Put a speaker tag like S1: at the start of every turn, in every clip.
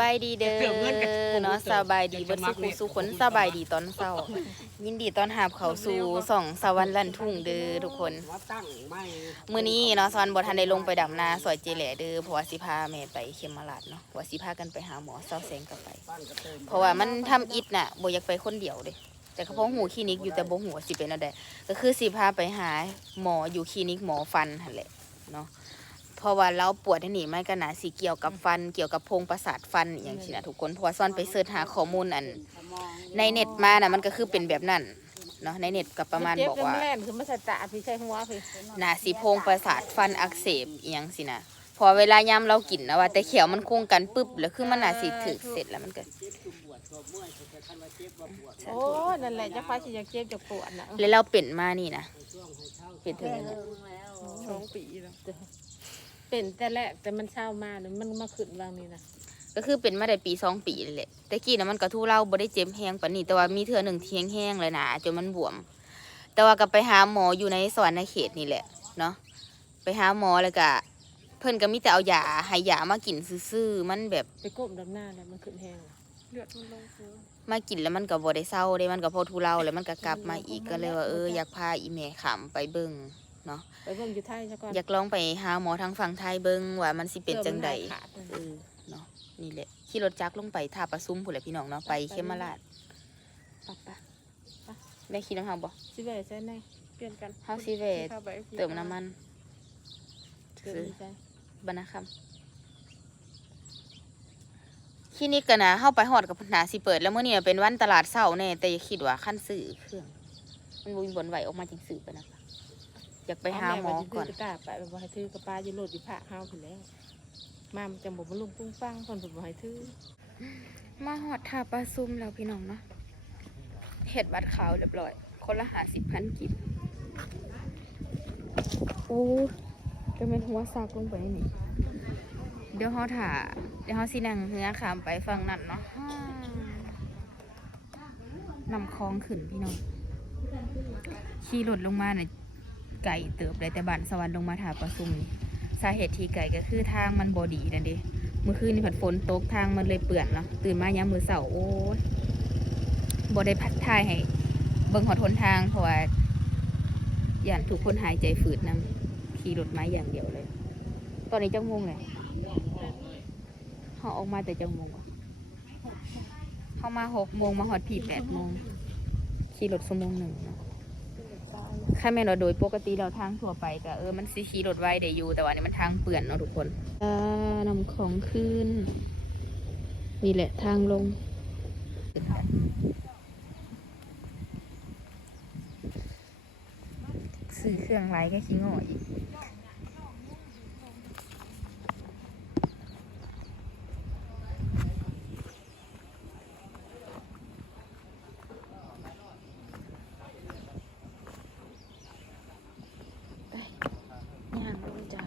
S1: บายดีเด้อเนาะสบายดีเบิดสุขุสุขนสบายดีตอนเช้า ยินดีต้อนรับเข้าสู่ส่องสวรรค์ลั่นทุ่งเด้อทุกคน
S2: มาตั้งไม่
S1: มื้อนี้เนาะสอนบ่ทันได้ลงไปดำนาซอยเจแหล่เด้อเพราะว่าสิพาแม่ไปเขมราชเนาะว่าสิพากันไปหาหมอเศร้าแสงก็ไป
S2: บ้านก็เติม
S1: เพราะว่ามันทำอิฐน่ะบ่อยากไปคนเดียวเด้แต่ก็เพราะหูคลินิกอยู่แต่บ่หูว่าสิเป็นอันใดก็คือสิพาไปหาหมออยู่คลินิกหมอฟันหั่นแหละเนาะ เพราะว่าเราปวดอันนี่มันก็น่าสิเกี่ยวกับฟันเกี่ยวกับโพรงประสาทฟันอหย่างซี่นะทุกคนเพราะว่าซ่อนไปเสิร์ชหาข้อมูลอัน ในเน็ตมาน่ะมันก็คือเป็นแบบนั้นเนาะในเน็ตก็ประมาณบอกว่า
S3: เจ็บจนแล่นคือมาใส่ตาพี่ใช่หัวพี่
S1: หนาสีโพรงประสาทฟันอักเสบอีหยังสินะพอเวลายามเรากินนะว่าแต่เขียวมันคงกันปึ๊บแล้วคือมันหนาสีถึกเสร็จแล้วมันก็
S3: โอ้นั่นแหละจะพาสิอยากเจ็บจะปวดนะ
S1: แล้วเราเป็นมานี่นะเป็นถึงนั่นน่ะ
S3: สองปีแล้ว เป็นแต่แรกแต่มันเศร้ามาเนี่ยมันมาขึ้นบางนี่นะ
S1: ก็คือเป็นมาได้ปีสองปีเลยแหละแต่กี้นะมันก็ทุเลาบ่ได้เจ็บแห้งปานนี้แต่ว่ามีเทื่อหนึ่งที่แห้งๆเลยนะจนมันบวม แต่ว่าก็ไปหาหมออยู่ในสวรรค์ในเขตนี่แหละเนาะไปหาหมอแล้วก็เพิ่นก็มีแต่เอายาให้ยามากินซื่อๆมันแบบ
S3: ไปก้มดำหน้าแล้วมันขึ้นแห้งเลือดมันลงตัว
S1: มากินแล้วมันก็บ่ได้เศร้าเด้มันก็พอทุเลาแล้วมันก็กลับมาอีกก็เลยว่าเอออยากพาอีแม่ขำไปเบิ่ง เนาะ
S3: ไปเบิ่งอยู่ไทยซะก่อน
S1: อยากลองไปหาหมอทางฝั่งไทยเบิ่งว่ามันสิเป็นจังใด
S3: สื้อมันหายขาด
S1: เออเนาะนี่แหละขี่รถจักรลงไปท่าประซุมพุ่นแหละพี่น้องเนาะไปเขมราช
S3: ปะปะ
S1: ได้ขี่น้ำเฮาบ่
S3: สิเวใช่ไหมเปลี่ยนกัน
S1: เฮาสิเวท
S3: ข้าไป
S1: เติมน้ำมัน
S3: เติม
S1: ซื้อ
S3: ดีใจ
S1: บรรณคำคลินิกกันนะเฮาไปฮอดกับหนาสิเปิด แล้วมื้อนี้เป็นวันตลาดเช้าแน่แต่อย่าคิดว่าคันซื้อเครื่อง มันบ่มีบนไหวออกมาจังซื้อไปนะคะ อยากไปหาหมอก่อน
S3: เาแม่ไปถืกระตาไปบ่ให้ถือกระปาอยู่โลดอยู่ผ้าเฮาพุ่นแล้วมามันจะบ่มาลุงปุ้งปังคนเพิ่นบ่ให้ถือ
S1: มาหอดท่าปลาซุ่มแล้วพี่น้องเนาะเห็ดบัตรขาวเรียบร้อย คนละหาสิบพันกิบโอ้จะเป็นหัวซากลงไปนี่ เดี๋ยวเขาถ่า เดี๋ยวเขาสินั่งเฮือขามไปฝั่งนั้นเนาะฮ่านำคลองขึ้นพี่น้อง ขี่รถลงมาเนี่ย ไก่เติบเลยแต่บ้านสวรรค์ลงมาถาปลาซุ่มสาเหตุที่ไก่ก็คือทางมันบอดีนั่นเดิเมื่อคืนนี่ผัดฝนตกทางมันเลยเปื่อนเนาะตื่นมายามมือเสาโอ้ยบ่ได้พัดทายให้เบิ่งหอทนทางเพราะว่าย่านทุกคนหายใจฝืดนำขี่รถไม้อย่างเดียวเลย ตอนนี้จังงงเลยเขาออกมาแต่จังงวะเขามาหกโมงมาหอดผีแปดโมงขี่รถชั่วโมงหนึ่งเนาะ ค่าแม่เราโดยปกติเราทางทั่วไปก็เออมันสีขี่รถไวได้อยู่แต่ว่านี่มันทางเปื่อนเนาะทุกคนอ่านำของขึ้นนี่แหละทางลง ซื้อเครื่องไรก็ขี้งออีกไปย่างลงจ้ะ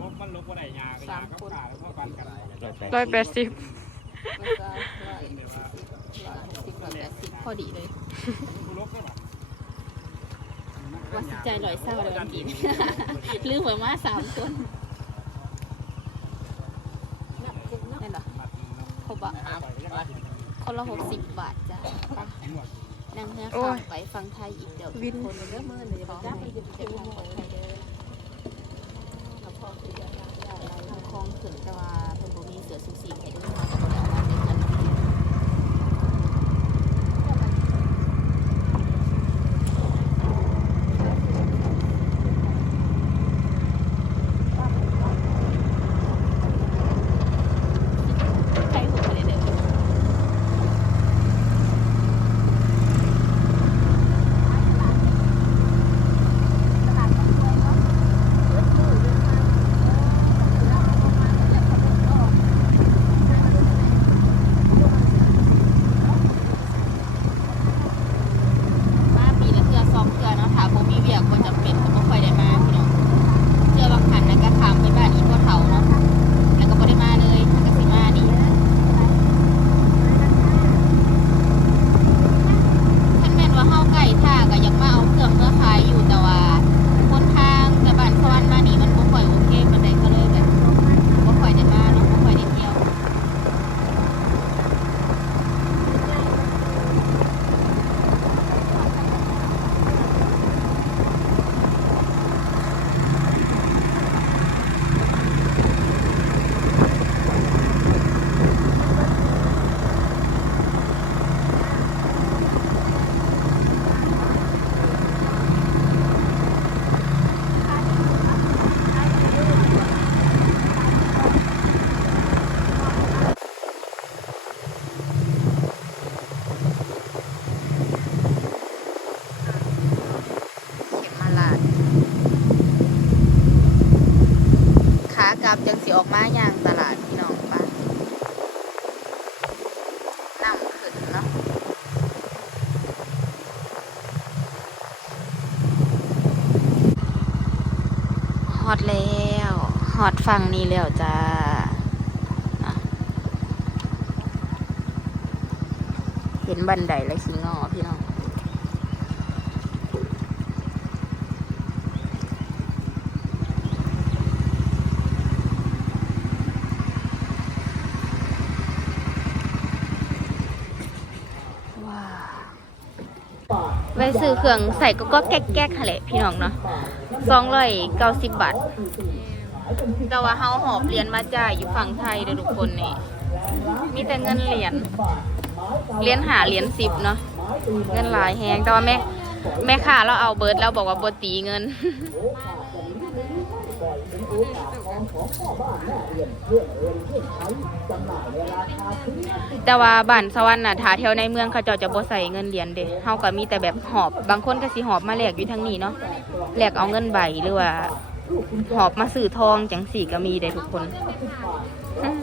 S2: ลบมันลบว่าได้ ยาก็ยาก็ขาดแล้วก็ปันกัน
S3: ร้อยแปดสิบ
S1: พอดีเลย
S2: ลบได้ปะ
S1: ว่าสิใจลอยเศร้าเลยวันกินลืมเหมือนมาสามคนนั่นเหรอครบอะคนละหกสิบบาทจ้ะนั่งเรือข้ามไปฟังไทยอีกเดี๋ยววินคนเริ่มเมื่อเลยจะไปจ้าไปหยุดเจ็บทางไทยเด้อทางคลองขึ้น แต่ว่าเพิ่นบ่มีเสือสุสีให้ด้วยมากับบ่ได้เอามาเด็กกัน ใครหัวเลยเด้อ ก็อยากมาเอาเครื่องเมื่อขายอยู่แต่ว่าคนทางแต่บ้านสวรรค์มานี่มันบ่ค่อยโอเคปานใดก็เลยแบบบ่ค่อยได้มาเนาะบ่ค่อยได้เที่ยว เข็มมาลาดขากลั บจังสิออกมาย่างตลาดพี่น้องปะนั่งขึ้นเนาะฮอดแล้วฮอดฟังนี้แล้วจ้าเห็นบันไดและชิงงอพี่น้อง ว้าวไป ซื้อเครื่องใส่ก็ก็แก๊กแก๊กค่ะแหละพี่น้องเนาะสองร้อยเก้าสิบบาท แต่ว่าเฮาหอบเหรียญมาจ่ายอยู่ฝั่งไทยเด้อทุกคนนี่ มีแต่เงินเหรียญ เหรียญหาเหรียญสิบเนาะ เงินหลายแฮงแต่ว่าแม่แม่ค้าเราเอาเบิร์ดแล้วบอกว่าบตีเงินแแต่ว่าบ้านสวรรค์น่ะถ้าแถวในเมืองเขาเจ้าจะบ่ใส่เงินเหรียญเด้เฮาก็มีแต่แบบหอบ บางคนก็สิหอบมาแลกอยู่ทางนี้เนาะแลกเอาเงินใบหรือว่า หอบมาซื้อทองจังสี่ก็มีได้ทุกคนอืม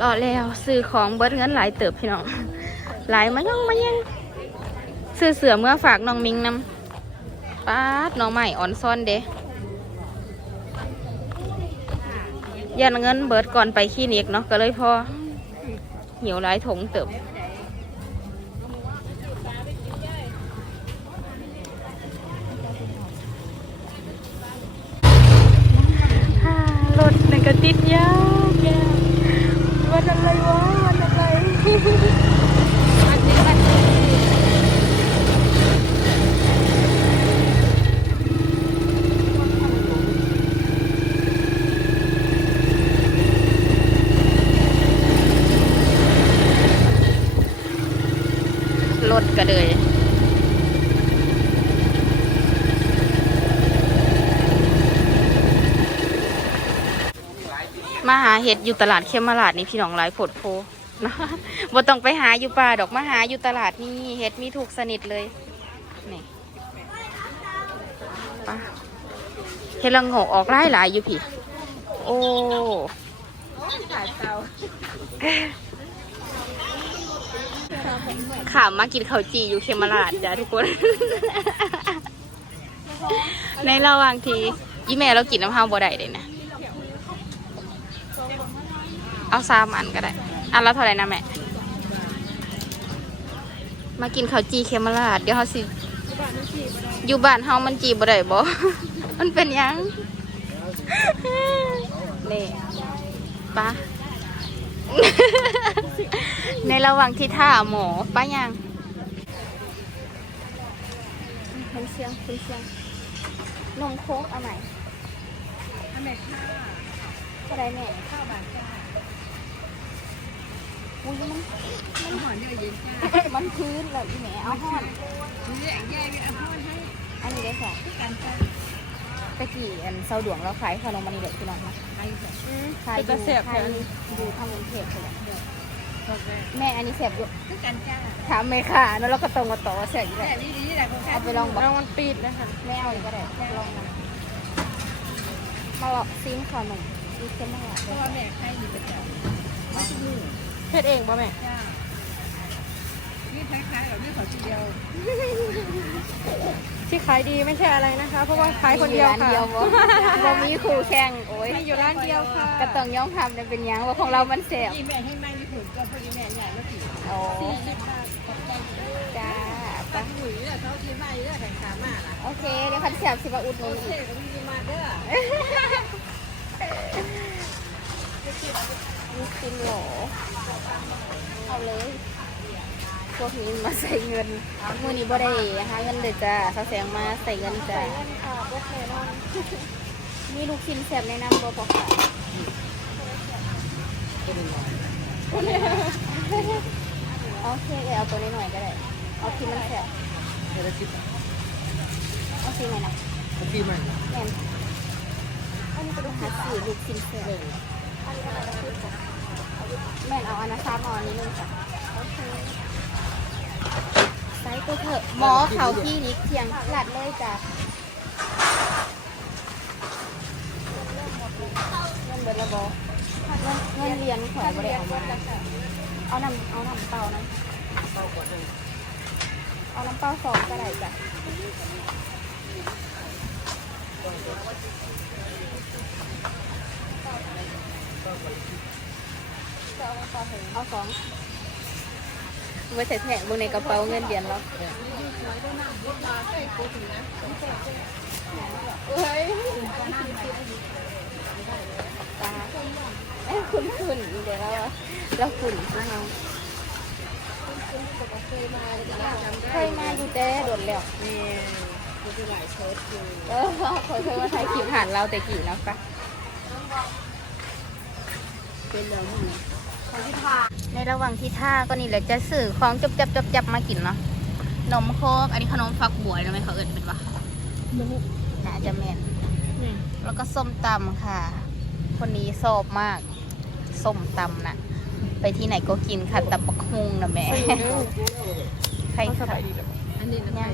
S1: รอแล้วซื้อของเบิดเงินหลายเติบพี่น้อง หลายมาย่องมายังซื้อเสือเมื่อฝากน้องมิงนำ ป้าดน้องใหม่อ่อนซ่อนเด้ยันเงินเบิดก่อนไปคลินิกเนาะก็เลยพอหิวหลายถงเติบรถนั่นก็ติดยาวแกวันอะไรวะวันอะไรรถก็เลย มาหา เห็ดอยู่ตลาดเข้มมาลาดนี่พี่น้องหลายผดโพเนาะบ่ต้องไปหาอยู่ป่าดอกมาหาอยู่ตลาดนี่เห็ดมีถูกสนิทเลยนี่ป้าเห็ดละงกออกหลายหลายอยู่พี่ โอ้ขามมากินข้าวจีอยู่เคมมาลาดจ้ะทุกคน ในระหว่างที่ยี่แม่เรากินน้ำห้าวบ่ได้เลยนะ เอาสามอันก็ได้อันละเท่าไหร่นะแม่ มากินข้าวจีเคมราดเดี๋ยวเขาสิ อยู่บ้านเฮามันจีบ่ได้บ่ มันเป็นหยังนี่ปะ ในระหว่างที่ท่าหมอป้ายังคุณเชียงคุณเชียงนมโค้กเอาไหนเอาไหนค่ะเท่าไหรแม่ อุ้ยมันมันหอนเยอะเย็นจ้ามันพื้นเลยอีแหมเอาห่อนอันนี้ได้แสนตะกี้อันเสาดวงเราขายขนมมันนี่เด็กพี่น้องนะขายอยู่ขายอยู่ทางกรุงเทพเลยอะแม่อันนี้แสบอยู่ถามแม่ค่ะแล้วเราก็ตรงมาต่อว่าแสบอยู่แบบเอาไปลองบอก
S3: รางวัลปิดนะคะ
S1: ไม่เอาเลยก็ได้ลองมามาลองซิมขนมอีเค็มมากเลย
S3: เฮ็ดเองป่ะแม่นี่คล้ายๆแบบนี่ขอทีเดียว
S4: ที่ขายดีไม่ใช่อะไรนะคะ เพราะว่าขายคนเดียว
S1: มีร้าน
S4: ค่ะ
S1: เดียวบ่บ่มีคู่แข่งโอ้ย
S4: มีอยู่ร้านเดียวค่ะ
S1: ก็ต้องย่อมทำเนี่ยเป็นหยังว่าของเรามันแซ่บ
S3: อีแม่ให้แม่ที่ถุนก็พอดีแม่ใหญ่แล้วผี
S1: โอ้
S3: สี่สิบบาท
S1: จ้าไป
S3: ตักหุยเนี่ยเขากินมาเยอะแข่งขามาล่ะ
S1: โอเคเดี๋ยวคันแซ่บสิมาอุดหนุน
S3: โอ
S1: อี
S3: เค
S1: ก
S3: ก็มีมาเด้อ
S1: มีกินโหลเอาเลยพวกนี้มาใส่เงินมือนี้บ่ได้หาเงินเลยจ้าเขาแสงมาใส่เงินจ้า
S4: เงินค่ะบกแน่นอน
S1: มีลูกชิ้นแซ่บแนะนำบ่พอค่ะโอเคเดี๋ยวเอาตัวนี้หน่อยก็ได้ เอาที่มันแซ่บ
S3: เดี๋ยวคิด
S1: เอาที่ไหนนะ
S3: ปีใหม่
S1: แม่นอันนี้ก็ต้องหาสื่อลูกชิ้นแซ่บเลย แม่นเอาอันนะซ้ำเอาอันนี้นึงจ้ะโอเคไซส์ตัวเถอะหมอเขาพี่นิกเทียงหลัดเลยจ้ะเงินเบิดระบอเงินเงินเรียนข่อยบ่ได้เอามา เอาน้ำเอาน้ำเปล่านะเอาน้ำเปล่าสองก็ได้จ้ะ เอาสองไว้ใส่แผงบนในกระเป๋าเงินเดือนเราเฮ้ยตาเอ้ยคุณคุณเดี๋ยวเราเราคุณคุณเราเคยมาอยู่แต่โดดแล้ว
S3: นี่มันจะหลายเชิดอยู่
S1: เออเคยเคยมาถ่ายคลิปหันเราแต่กี่แล้วปะ
S3: เป็นแล้วมึง
S1: ในระหว่างที่ท่าก็นี่แหละจะสื่อของจับจับจับจับมากินเนาะนมโคกอันนี้ขนมฟักบัวนะไหมเขาเอิญเป็นวะ
S3: มุก
S1: น่าจะแมน
S3: นี่
S1: แล้วก็ส้มตำค่ะ คนนี้ชอบมาก ส้มตำนะไปที่ไหนก็กินค่ะตำบักฮุงนะแม่ใครขาย
S3: อันนี้นะไก่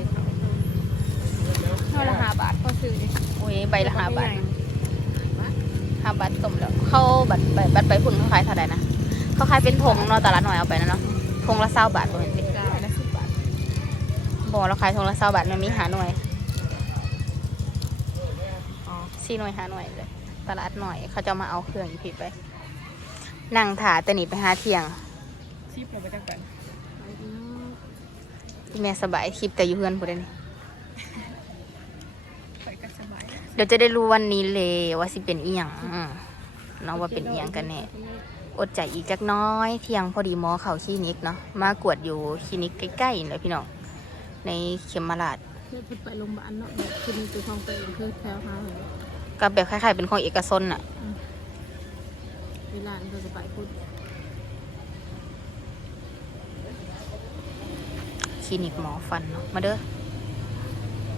S1: เท่าละห้าบาท
S4: พอซื้อดิ
S1: โอ้ยใบละห้าบาท ห้าบาทต้มแล้วเขาบัตรใบบัตรไปพุ่นเขาขายเท่าไหร่นะเขาขายเป็นธงเนาะตลาดหน่อยเอาไปนะเนาะธงละเศร้าบาทประมาณเป็น
S3: ไก่ละสิบบาท
S1: บอกเราขายธงละเศร้าบาทมันมีหาหน่วย
S3: อ๋อ
S1: สี่หน่วยหาหน่วยเลยตลาดหน่อยเขาจะมาเอาเครื่องอีกผิดไป นั่งถาแต่หนีไปหาเที่ยง
S3: ชิปเราไปตั้งแต่
S1: ที่แม่สบายคลิปแต่อยู่เพื่อนพูดนี่
S3: ไปกันสบาย
S1: เดี๋ยวจะได้รู้วันนี้เลยว่าสิเป็นอีหยังอืมเนาะว่าเป็นอีหยังกันแน่อดใจอีกจักน้อย เที่ยงพอดีหมอเข่าคลินิกเนาะมากวดอยู่คลินิกใกล้ๆเลยพี่น้องในเข็มมาลาด
S3: เพื่อไปโรงพยาบาลเนาะแบบคือมีตัวของตัวเองคือแถวหา
S1: ก็แบบคล้ายๆเป็นของเอกชนน่ะ
S3: เวลาเราจะไปพูด
S1: คลินิกหมอฟันเนาะมาเด้อ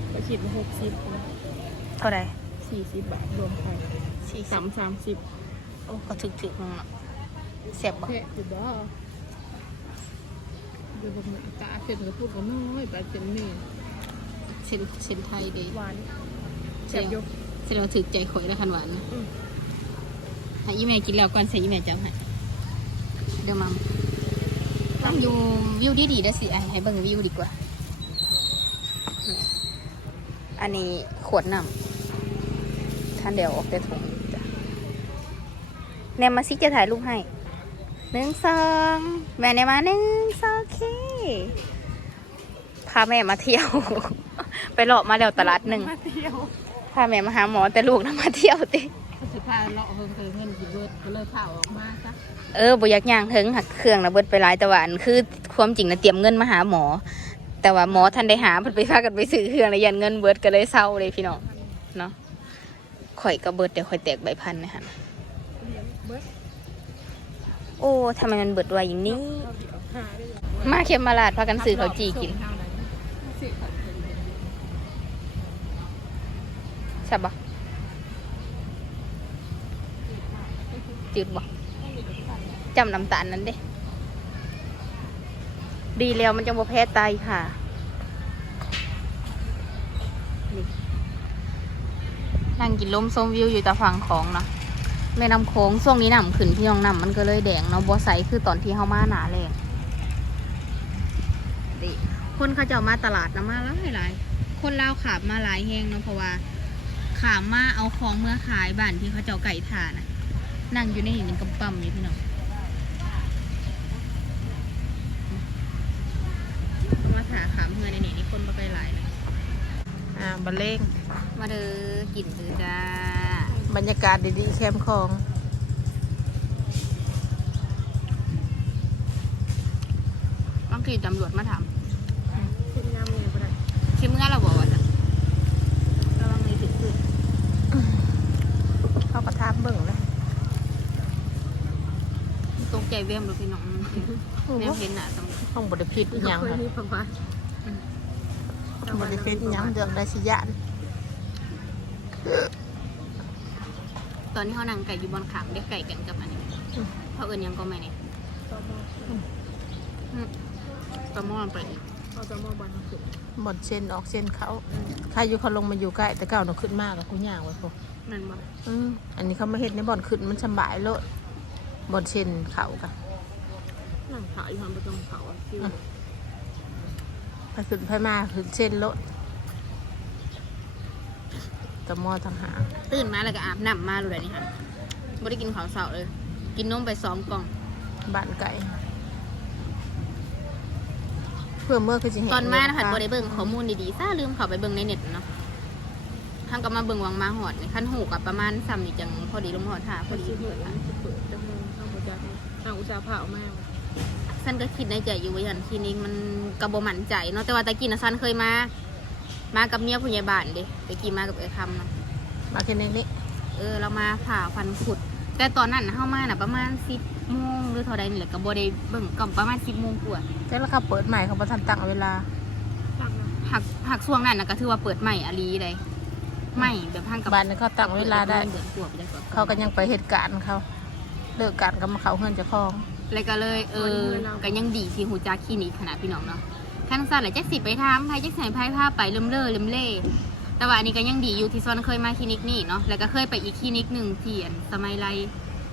S3: ไปฉีดมาหกสิบ
S1: เท่าไหร่
S3: สี่สิบบาทรวมกัน
S1: สี่
S3: สามสามสิบ
S1: โอ้ก็ถึกๆเนาะเสียบบ่
S3: แค่จุดบ่เดี๋ยวผมตาเสร็จก็พูดกันน้อยแต่เจนนี่
S1: เส้นเส้นไทยเด้
S3: หวาน
S1: เสียบเสียบถึกใจข่อยแล้วคันหวานนะให้อีแม่กินแล้วก่อนใส่อีแม่จับให้เดี๋ยวมัมตั้งอยู่วิวดีๆได้อสิไอ้ให้เบิ่งวิวดีกว่า อันนี้ขวดน้ำท่า นเดี๋ยวออกแต่ถุงจ้ะแนมมาซิจะถ่ายรูปให้หนึ่งสองแม่แนมมาหนึ่งสองโอเคพาแม่มาเที่ยว ไปหลอกมาแล้วตลาดหนึ่ง
S3: มาเที่ยว
S1: พาแม่มาหาหมอแต่ลูกนะมาเที่ยวติ
S3: สุดท้ายเลาะเพิ่มเพิ่มเงินกี่เบิร์ดก็เลยเผาออกมาซะ
S1: เออบ่อยากย่างถึงหักเครื่องนะเบิดไปหลายแต่ว่าอันคือความจริงนะเตรียมเงินมาหาหมอ แต่ว่าหมอท่านได้หาเพิ่นไปพากันไปซื้อเครื่องแล้วยันเงินเบิดก็เลยเศร้าเลยพี่น้องเนาะ ข่อยก็เบิดเดี๋ยวข่อยแตกใบพันนะฮะโอ้ทำไมมันเบิดไวอย่างนี้
S3: เราเขียวหาได้เลย
S1: มาเข็มมาลาดพากันซื้อเขาจีกินใช่ปะจืดบ่จำน้ำตาลนั้นเด้ ดีแล้วมันจะบ่แพ้ไตค่ะนี่ นั่งกินลมชมวิวอยู่ตะฝั่งของเนาะแม่น้ำโค้งช่วงนี้น้ำขึ้นพี่น้องน้ำมันก็เลยแดงเนาะบัวใสคือตอนที่เฮามาหนาแรงติคนเขาจ้ามาตลาดนะมาหลายหลายคนลาวขาบมาหลายแหงเนาะเพราะว่าขามมาเอาของเมื่อขายบ้านที่เขาเจ้าไก่ทานะนั่งอยู่ในหินกำปั้มอยู่พี่น้องมาถาขามเมื่อในนี่นี่คนมาไกลหลายเลย
S3: อ่าบันเลง
S1: มาเด้อกินเด้อจ้า
S3: บรรยากาศดีๆแคมป์คลอง
S1: บางทีตำรวจมาถาม
S4: กินน้ำเนี่ยบ่ได้
S1: ชิมเมื่อเราบอกว่าจะระวังเลยถึงขึ้น
S3: เขาก็ทามเบิ่งเลย
S1: ตกใจเวียมเลยพี่น้องแนวเห็นหนาตำรวจ
S3: ห้องบริพิษอีหยัง
S4: เคย
S3: ค่ะ
S4: มีประวัติ
S3: บริพิษอีหยังเดืองได้สิยาน
S1: ตอนที่เขานั่งไก่อยู่บนขางได้ไก่กันกับอันนี้เขาเอินหยังก็ไม่เนี่ย
S4: ตม
S1: ตะมอนไปอีก
S4: เขาตมบันขึ้น
S3: หมดเส้นออกเส้นเขาใครอยู่เขาลงมาอยู่ใกล้แต่เก่าหนูขึ้นมากกับกูย่างไว้พวก
S1: นั่นบ่
S3: อืมอันนี้เขามาเห็นในบ่อนขึ้นมันสำบายโลดบ่อนเส้นเขากัน
S4: หนังขาวอยู่ทางประตูเขาอะคิว
S3: ไปขึ้นไปมาขึ้นเส้นโลดตะมอทางหาง
S1: ตื่นมาแล้วก็อาบน้ำมาเลยนี่ค่ะไม่ได้กินข้าวเสาเลย กินนมไปสองกล่อง
S3: บ้านไก่เพื่อเมื่อคือจะเห็น
S1: ตอนมานะคะบ่ได้เบิ่งข้อมูลดีๆซ่าลืมเข้าไปเบิ่งในเน็ตเนาะทางก็มาเบิ่งวังมาหอดนี่ขั้นหูกับประมาณซ้ำนี่จังพอดีลงหอดท่าพ
S4: พ
S1: อ
S4: อ
S1: ดี
S4: ดี
S1: เปิ
S4: เปิ
S1: ด
S4: ด
S1: ท่า
S4: เปิดจมูกเข้าหัวใจทางอุตสาห์เผามาก
S1: สั้นก็คิดในใจอยู่ว่าอย่างทีนี้มันกระบมั่นใจเนาะแต่ว่าตะกี้นะสั้นเคยมา มากับเมียผู้ใหญ่บ้านเด้ตะกี้มากับเอ๋คำเนาะ
S3: มาแค่นี้นี่
S1: เออเรามาผ่าฟันขุด แต่ตอนนั้นน่ะเข้ามาน่ะประมาณสิบโมงหรือเท่าใดนี่แหละก็บ่ได้เบิ่งก็ประมาณสิบโมงกว่า
S3: แต่แล้วเขาเปิดใหม่เขาประทันตั้งเวลา
S4: ตั้งนะ
S1: หักหักช่วงนั้นน่ะก็ถือว่าเปิดใหม่อาลีเลยใหม่แบบทางกับ
S3: บ้านนี้เขาตั้งเวลาได้
S1: เดือนกว่าไปได้กว่า
S3: เขาก็ยังไปเหตุการณ์เขาเลิกการก็มาเขาเฮือนเจะคลอง
S1: เลยก็เลยเออก็ยังดีที่หูจักคลินิกขนาดพี่น้องเนาะขั้นสั้นแหละจักสิไปถามไผจักสิให้ไผพาไปเริ่มเล่อเริ่มเล่แต่ว่าอันนี้ก็ยังดีอยู่ที่ซ้อนเคยมาคลินิกนี่เนาะแล้วก็เคยไปอีกคลินิกหนึ่งที่อันสมัยไร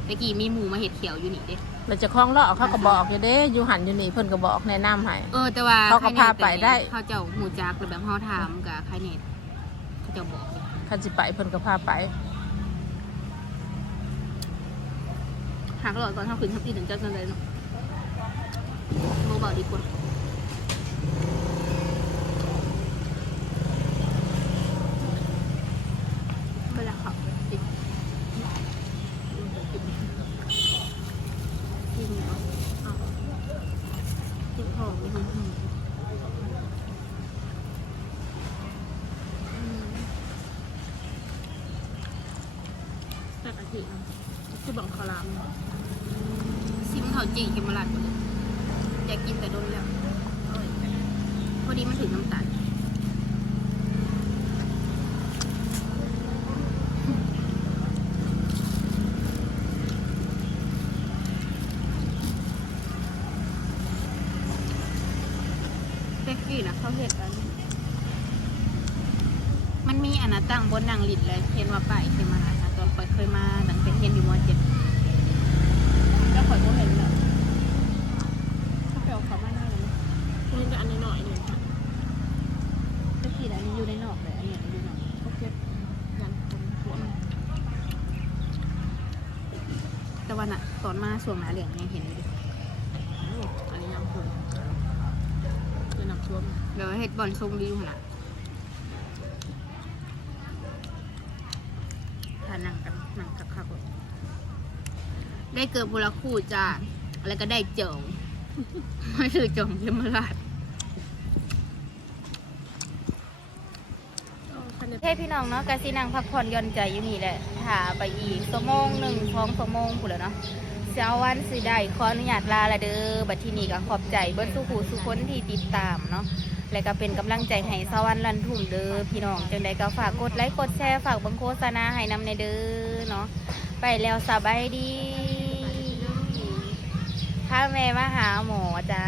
S1: ตะกี้มีหมูมาเห็ดเขียวอยู่นี่เด้
S3: เราจะคล้องเลาะเขาก็บอกอยู่เด้อยู่หันอยู่นี่เพิ่นก็บอกแนะนำให้
S1: เออแต่ว่า
S3: เขาก็พาไปได้
S1: เขาเจ้าหูจักหรือแบบเขาถามกับใครเน็ตเขาเจ้าบอกเลย
S3: คันสิไปเพิ่นก็พาไป
S1: หากหลอดตอนเขาขึ้นทับตีถึงจ้าจังเลยเนาะโมบอกดีกว่าเวลาขับติดจริงเหอเอาเจ็บอมหอม
S4: แต่อาทิคือบังคาราม
S1: ซิมเขา จีกินมาลาดหมดเลยอยากกินแต่โดนแล้วพอดีมันถึงน้ำตาลเต็กกี้นะเขาเห็ดอันนี้มันมีอันนะตั้งบนนางลิดเลยเห็นว่าไปเคยมมาหาตอนคอยเคยมาดังเป็นเห็นอยู่มอเจ็ดแล้วคอยก็เห็นแล้วเขาไปเอาเขามาหน้าเลยนะ
S4: นี่จะอันน้อยๆเลยค่ะ
S1: ตะกี้อันนี้อยู่ในนอกเลยอันนี้อยู่ในนอก
S4: โอเคยันคนหัวมัน
S1: แต่วันน่ะตอนมาส่วงหนาเหลืองยังเห็นอยู่ดิ
S4: อันนี้ยังคนจะนำท่วม
S1: เดี๋ยวเฮ็ดบอลทรงดีอยู่ขนาดถ้านั่งกันหนังคักๆได้เกิดบุรคู่จ้าแล้วก็ได้เจิงไม่คือจงยมราช เทพพี่น้องเนาะกะสินังพักผ่อนหย่อนใจอยู่นี่แหละถ่าไปอีกชั่วโมงหนึ่งสองชั่วโมงพูดแล้วเนาะเช้าวันสิได้ขออนุญาตลาละเด้อบัดทีนี้ก็ขอบใจเบิดสุขูสุคนที่ติดตามเนาะและก็เป็นกำลังใจให้สวรรค์ลันทุ่มเด้อพี่น้องจังใดก็ฝากกดไลค์กดแชร์ฝากเบังโฆษณาให้นำในเด้อเนาะไปแล้วสบายดีพาแม่มาหาหมอจ้า